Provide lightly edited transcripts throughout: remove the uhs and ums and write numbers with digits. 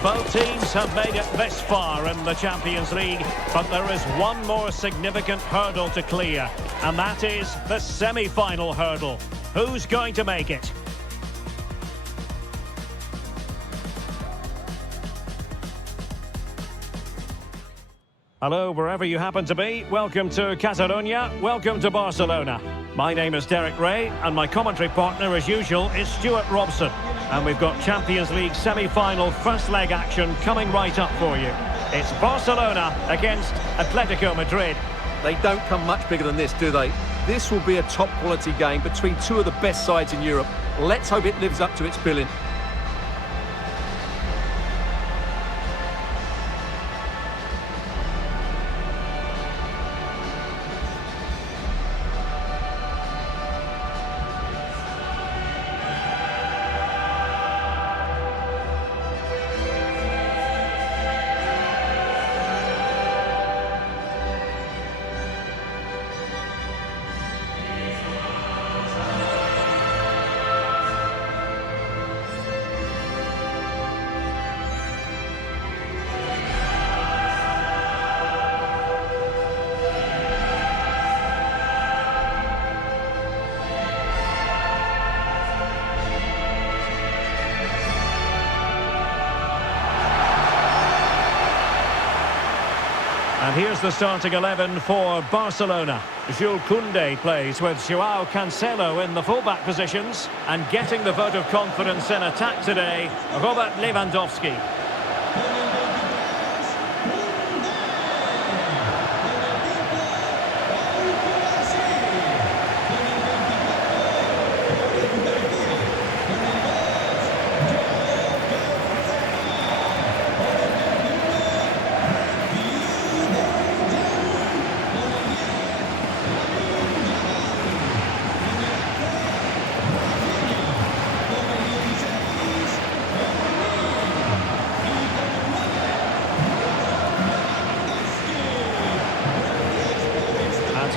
Both teams have made it this far in the Champions League, but there is one more significant hurdle to clear, and that is the semi-final hurdle. Who's going to make it? Hello, wherever you happen to be. Welcome to Catalonia. Welcome to Barcelona. My name is Derek Ray, and my commentary partner, as usual, is Stuart Robson. And we've got Champions League semi-final first leg action coming right up for you. It's Barcelona against Atletico Madrid. They don't come much bigger than this, do they? This will be a top-quality game between two of the best sides in Europe. Let's hope it lives up to its billing. And here's the starting 11 for Barcelona. Jules Koundé plays with Joao Cancelo in the fullback positions. And getting the vote of confidence in attack today, Robert Lewandowski.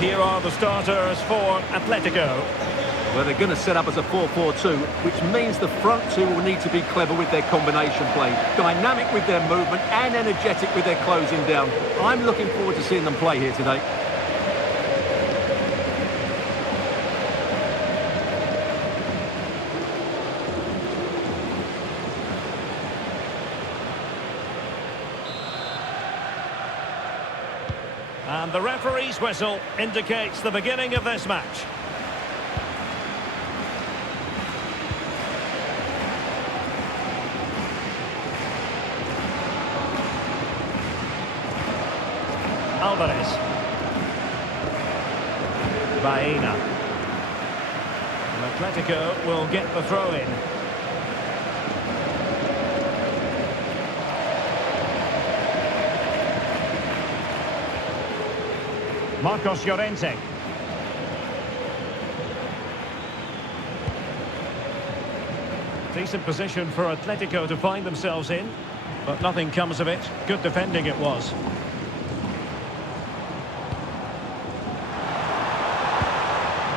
Here are the starters for Atletico. Well, they're going to set up as a 4-4-2, which means the front two will need to be clever with their combination play, dynamic with their movement and energetic with their closing down. I'm looking forward to seeing them play here today. And the referee's whistle indicates the beginning of this match. Alvarez. Baena. And Atletico will get the throw in. Marcos Llorente. Decent position for Atletico to find themselves in, but nothing comes of it. Good defending it was.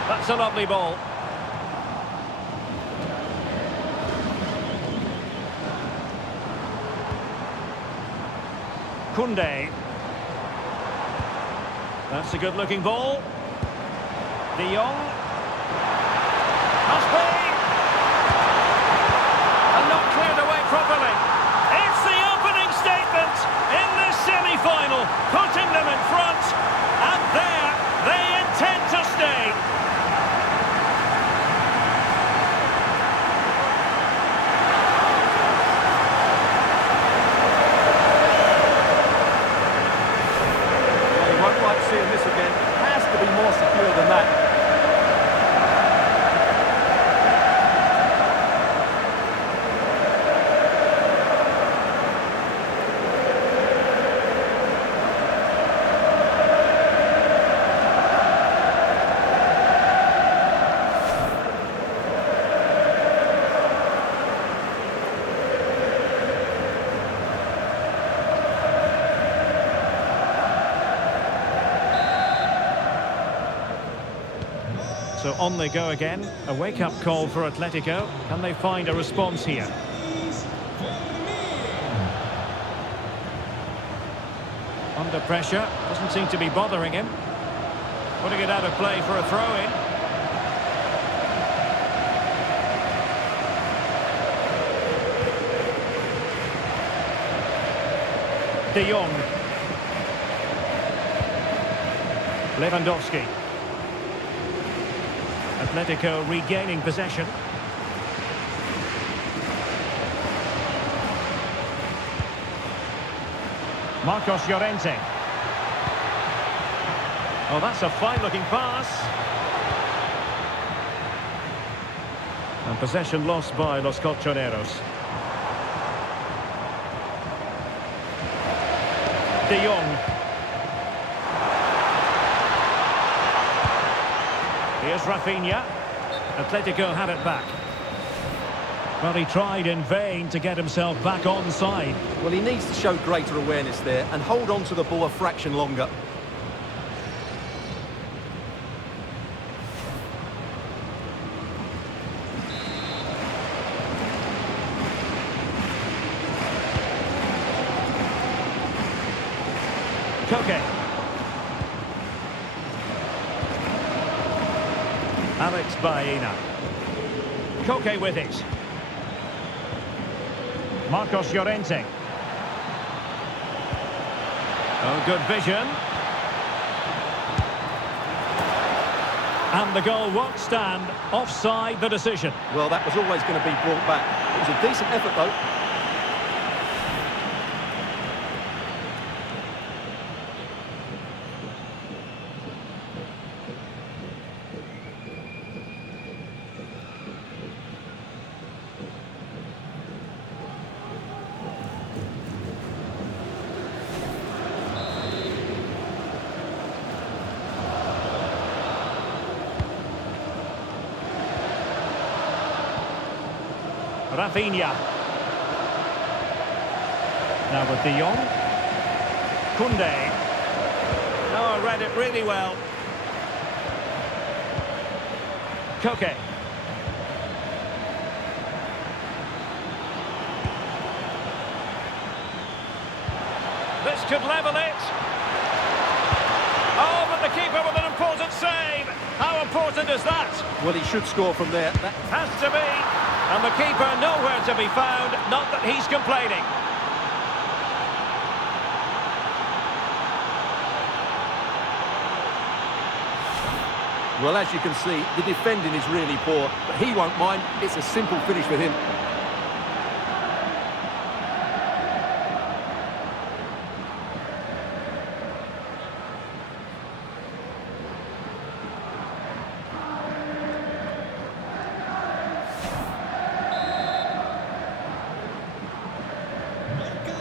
That's a lovely ball. Koundé. That's a good-looking ball. De Jong. Must be! And not cleared away properly. It's the opening statement in this semi-final, putting them in front. And there, they intend to stay. Seeing this again has to be more secure than that. So on they go again. A wake-up call for Atletico. Can they find a response here? Under pressure, doesn't seem to be bothering him. Putting it out of play for a throw-in. De Jong. Lewandowski. Atletico regaining possession. Marcos Llorente. Oh, that's a fine-looking pass. And possession lost by Los Colchoneros. De Jong. Here's Rafinha. Atletico have it back. Well, he tried in vain to get himself back onside. Well, he needs to show greater awareness there and hold on to the ball a fraction longer. Koke. Alex Baena. Koke with it. Marcos Llorente. Oh, good vision. And the goal won't stand. Offside the decision. Well, that was always going to be brought back. It was a decent effort, though. Rafinha. Now with De Jong. Koundé. Oh, read it really well. Koke. This could level it. Oh, but the keeper with an important save. How important is that? Well, he should score from there. That has to be. And the keeper nowhere to be found, not that he's complaining. Well, as you can see, the defending is really poor, but he won't mind. It's a simple finish for him.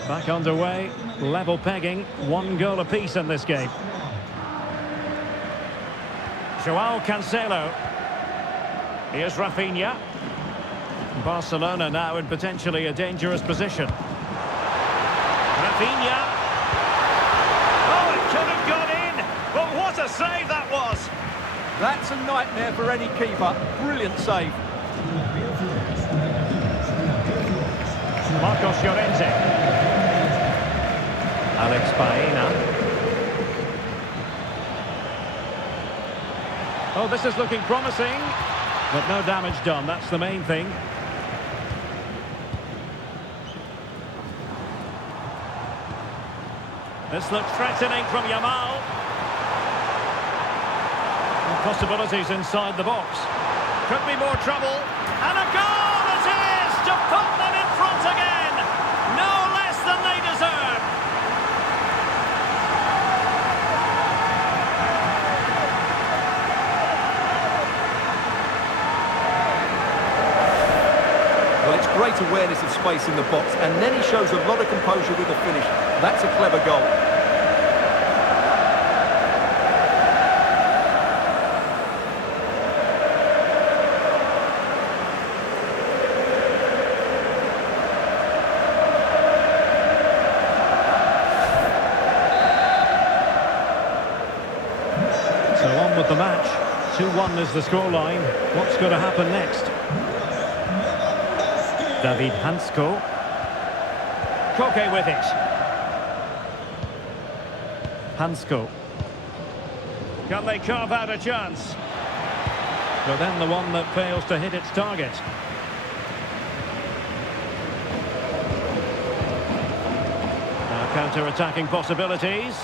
Back underway, level pegging, 1 goal apiece in this game. Joao Cancelo. Here's Rafinha. Barcelona now in potentially a dangerous position. Rafinha. Oh, it could have gone in, but what a save that was! That's a nightmare for any keeper. Brilliant save. Marcos Llorente. Alex Baena. Oh, this is looking promising, but no damage done. That's the main thing. This looks threatening from Yamal. And possibilities inside the box. Could be more trouble. And a goal it is to put them in front again. No less than they deserve. Well, it's great awareness of space in the box, and then he shows a lot of composure with the finish. That's a clever goal. So on with the match. 2-1 is the scoreline. What's going to happen next? David Hansko. Koke with it. Hansko. Can they carve out a chance? But then the one that fails to hit its target. Now counter-attacking possibilities.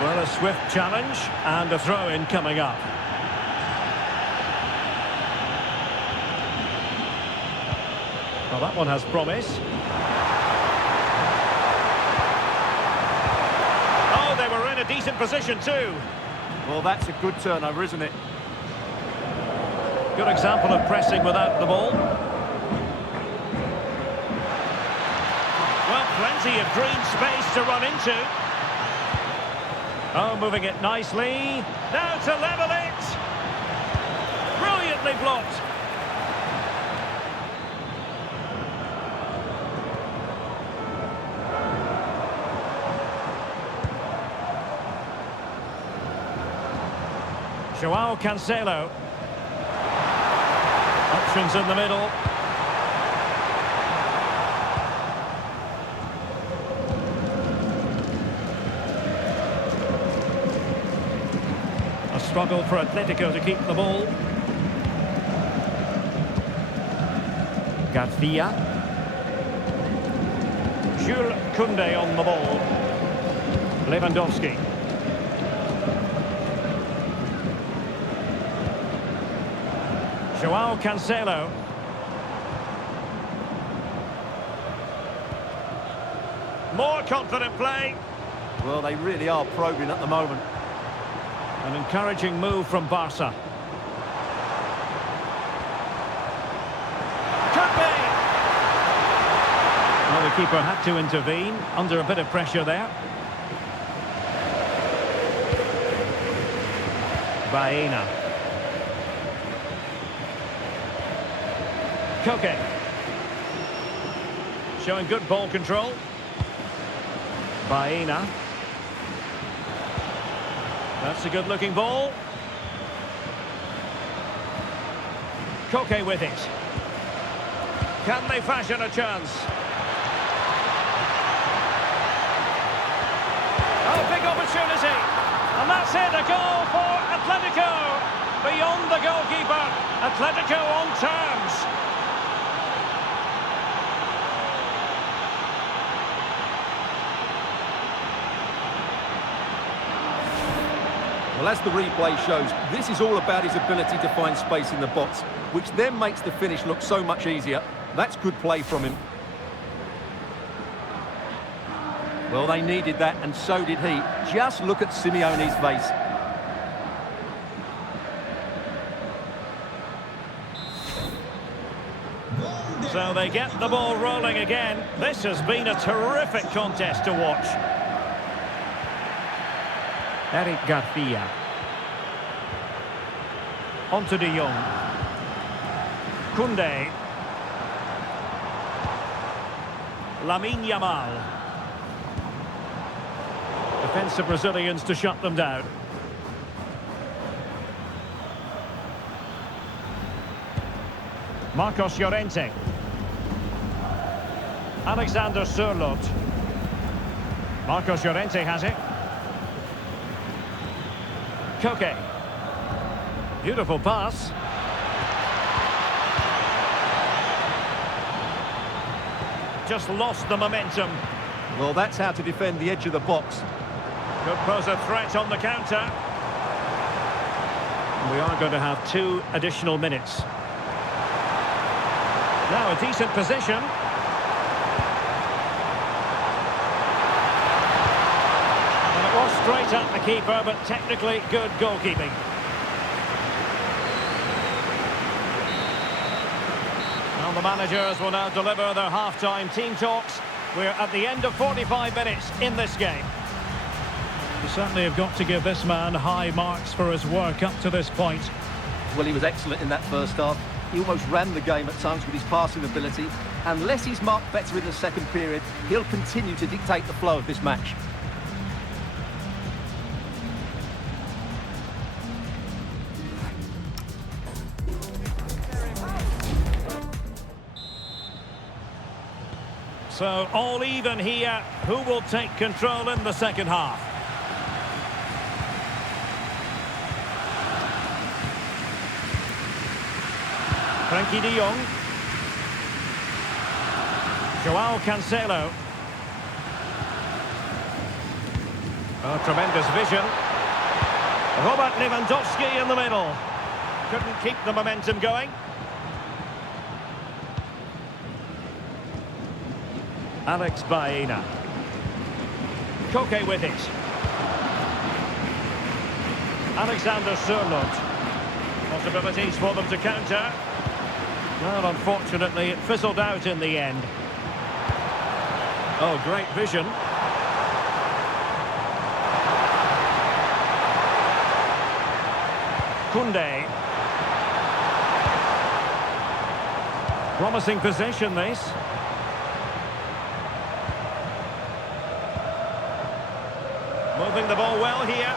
Well, a swift challenge and a throw-in coming up. Well, that one has promise. Oh, they were in a decent position too. Well, that's a good turnover, isn't it? Good example of pressing without the ball. Well, plenty of green space to run into. Oh, moving it nicely. Now to level it. Brilliantly blocked. Joao Cancelo. Options in the middle. A struggle for Atletico to keep the ball. Garcia. Jules Koundé on the ball. Lewandowski. Joao Cancelo. More confident play. Well, they really are probing at the moment. An encouraging move from Barca. Could be! Well, the keeper had to intervene under a bit of pressure there. Baena. Koke. Showing good ball control. Baena. That's a good-looking ball. Koke with it. Can they fashion a chance? Oh, big opportunity. And that's it, a goal for Atletico. Beyond the goalkeeper. Atletico on terms. Well, as the replay shows, this is all about his ability to find space in the box, which then makes the finish look so much easier. That's good play from him. Well, they needed that, and so did he. Just look at Simeone's face. So they get the ball rolling again. This has been a terrific contest to watch. Eric Garcia. On to De Jong. Koundé. Lamine Yamal. Defensive Brazilians to shut them down. Marcos Llorente. Alexander Sørloth. Marcos Llorente has it. Koke. Beautiful pass. Just lost the momentum. Well, that's how to defend the edge of the box. Could pose a threat on the counter. We are going to have 2 additional minutes. Now a decent position. And it was straight at the keeper, but technically good goalkeeping. Well, the managers will now deliver their half-time team talks. We're at the end of 45 minutes in this game. You certainly have got to give this man high marks for his work up to this point. Well, he was excellent in that first half. He almost ran the game at times with his passing ability. Unless he's marked better in the second period, he'll continue to dictate the flow of this match. So all even here. Who will take control in the second half? Frankie de Jong. Joao Cancelo. Oh, tremendous vision. Robert Lewandowski in the middle. Couldn't keep the momentum going. Alex Baena. Koke with it. Alexander Sørloth. Possibilities for them to counter. Well, unfortunately, it fizzled out in the end. Oh, great vision. Koundé. Promising possession, this. Moving the ball well here.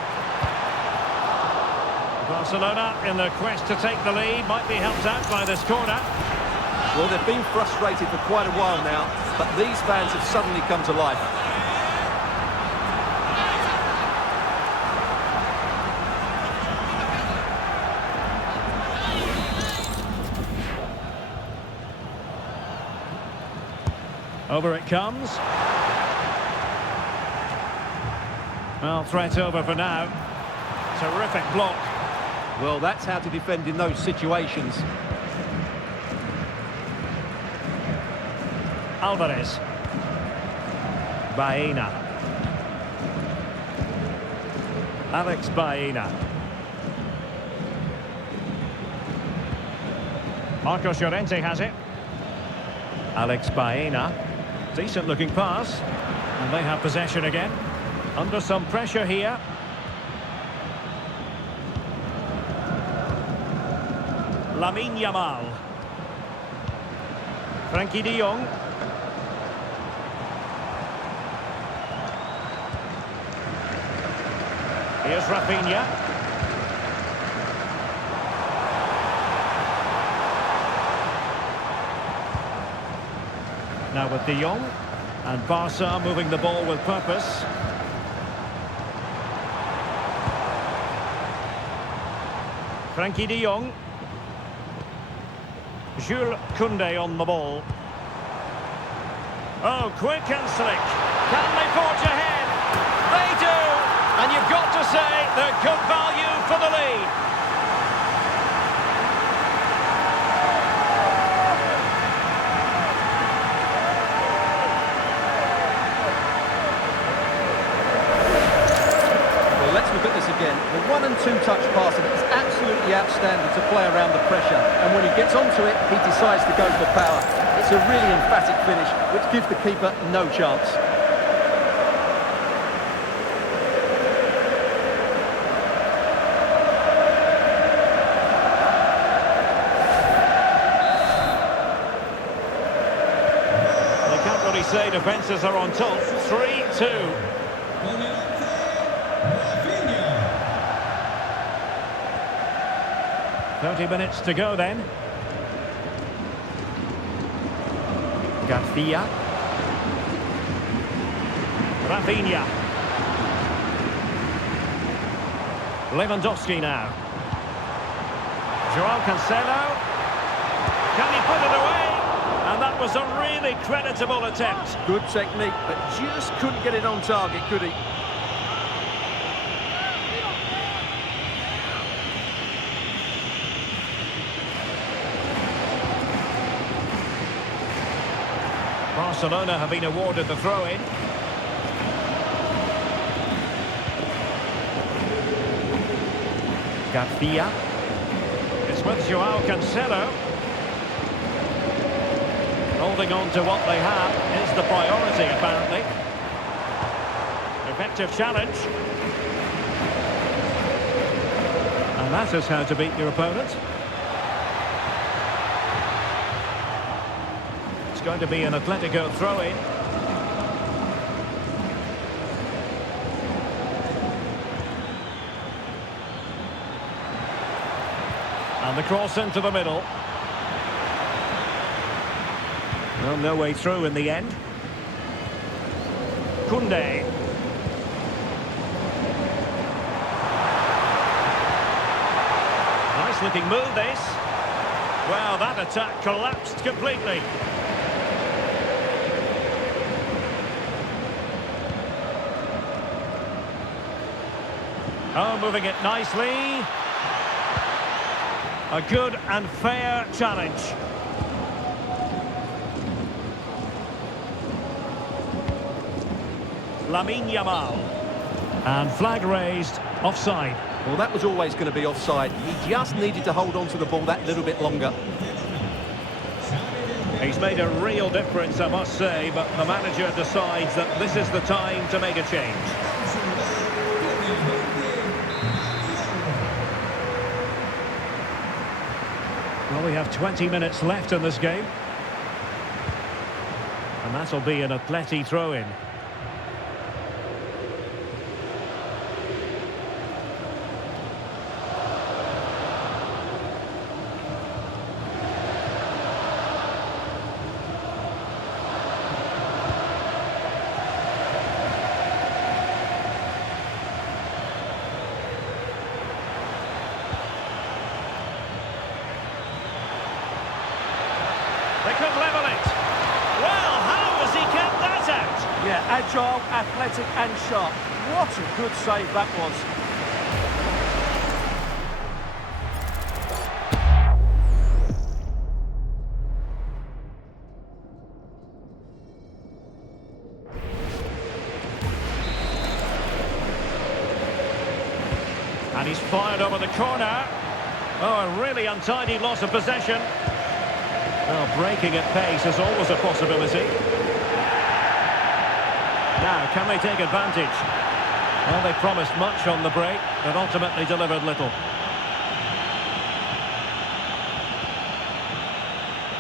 Barcelona in the quest to take the lead, might be helped out by this corner. Well, they've been frustrated for quite a while now, but these fans have suddenly come to life. Over it comes. Well, threat over for now. Terrific block. Well, that's how to defend in those situations. Alvarez. Baena. Alex Baena. Marcos Llorente has it. Alex Baena. Decent looking pass. And they have possession again. Under some pressure here. Lamine Yamal. Frankie de Jong. Here's Rafinha. Now with de Jong. And Barca moving the ball with purpose. Frankie de Jong. Jules Koundé on the ball. Oh, quick and slick. Can they forge ahead? They do! And you've got to say they're good value for the lead. Well, let's look at this again. The 1- and 2-touch passing is absolutely outstanding to play around the pressure. And when he gets onto it, he decides to go for power. It's a really emphatic finish, which gives the keeper no chance. They can't really say defences are on top. 3-2. 30 minutes to go then. Garcia. Rafinha. Lewandowski now. Joao Cancelo. Can he put it away? And that was a really creditable attempt. Good technique, but just couldn't get it on target, could he? Barcelona have been awarded the throw-in. Garcia. It's with Joao Cancelo. Holding on to what they have is the priority, apparently. Effective challenge. And that is how to beat your opponent. It's going to be an Atletico throw-in. And the cross into the middle. Well, no way through in the end. Koundé. Nice looking move this. Well, that attack collapsed completely. Oh, moving it nicely. A good and fair challenge. Lamine Yamal. And flag raised, offside. Well, that was always going to be offside. He just needed to hold on to the ball that little bit longer. He's made a real difference, I must say, but the manager decides that this is the time to make a change. Well, we have 20 minutes left in this game. And that'll be an Atleti throw-in. They could level it. Well, how has he kept that out? Yeah, agile, athletic and sharp. What a good save that was. And he's fired over the corner. Oh, a really untidy loss of possession. Well, breaking at pace is always a possibility. Now, can they take advantage? Well, they promised much on the break, but ultimately delivered little.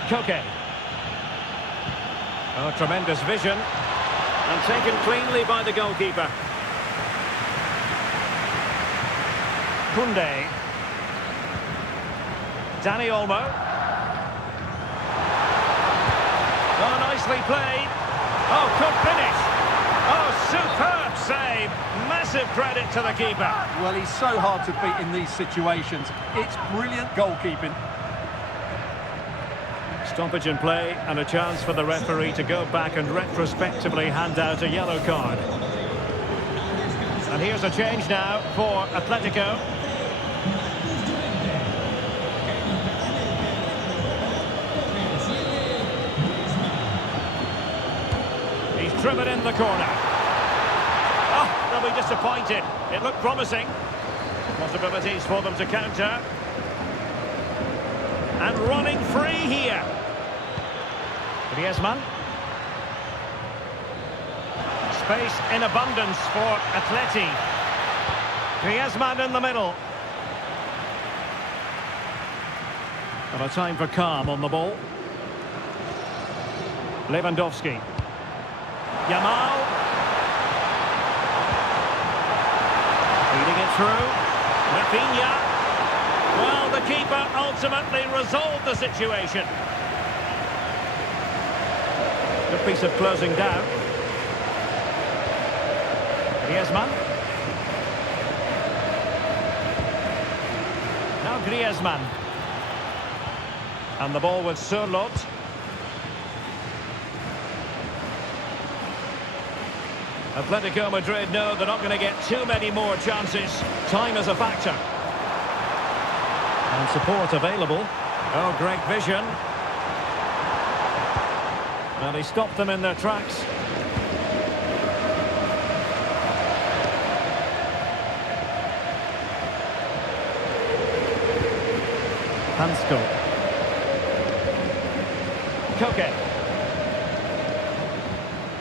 Koke. Oh, tremendous vision. And taken cleanly by the goalkeeper. Koundé. Dani Olmo. Oh, nicely played. Oh, could finish. Oh, superb save. Massive credit to the keeper. Well, he's so hard to beat in these situations. It's brilliant goalkeeping. Stoppage in play and a chance for the referee to go back and retrospectively hand out a yellow card. And here's a change now for Atletico. He's driven in the corner. Oh, they'll be disappointed. It looked promising. Possibilities for them to counter. And running free here. Griezmann. Space in abundance for Atleti. Griezmann in the middle. And a time for calm on the ball. Lewandowski. Yamal. Feeding it through. Rafinha. Well, the keeper ultimately resolved the situation. Good piece of closing down. Griezmann. Now Griezmann. And the ball with Sørloth. Atletico Madrid know they're not going to get too many more chances. Time is a factor. And support available. Oh, great vision. And he stopped them in their tracks. Hansko. Koke.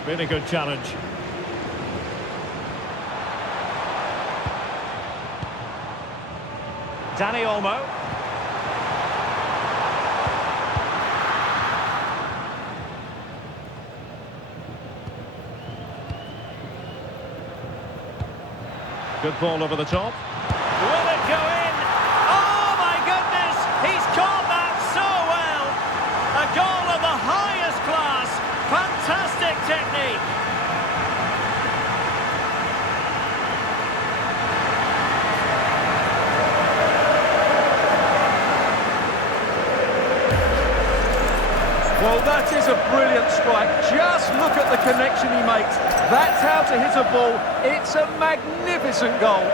Really good challenge. Dani Olmo. Good ball over the top. Will it go in? Oh my goodness! He's caught that so well! A goal of the highest class. Fantastic technique. Well, that is a brilliant strike. Just look at the connection he makes. That's how to hit a ball. It's a magnificent goal.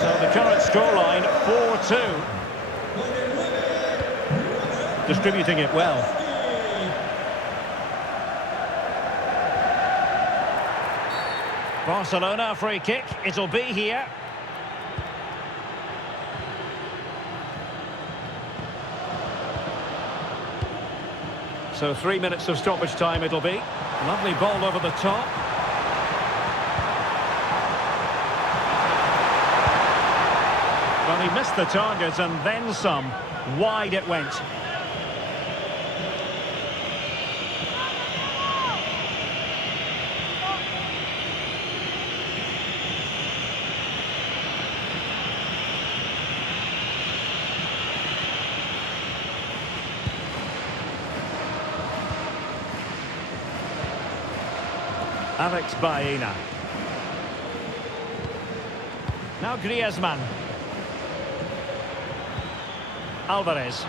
So the current scoreline, 4-2. Distributing it well. Barcelona free kick, it'll be here. So 3 minutes of stoppage time it'll be. Lovely ball over the top. Well, he missed the target and then some. Wide it went. Alex Baena. Now Griezmann. Alvarez.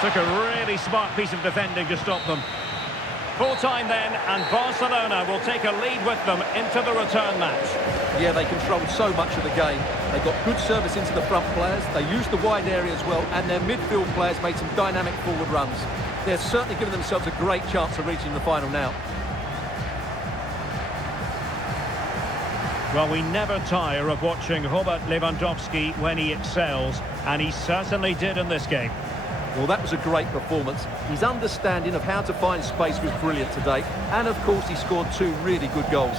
Took a really smart piece of defending to stop them. Full time then, and Barcelona will take a lead with them into the return match. Yeah, they controlled so much of the game. They got good service into the front players, they used the wide area as well, and their midfield players made some dynamic forward runs. They're certainly giving themselves a great chance of reaching the final now. Well, we never tire of watching Robert Lewandowski when he excels, and he certainly did in this game. Well, that was a great performance. His understanding of how to find space was brilliant today, and of course he scored 2 really good goals.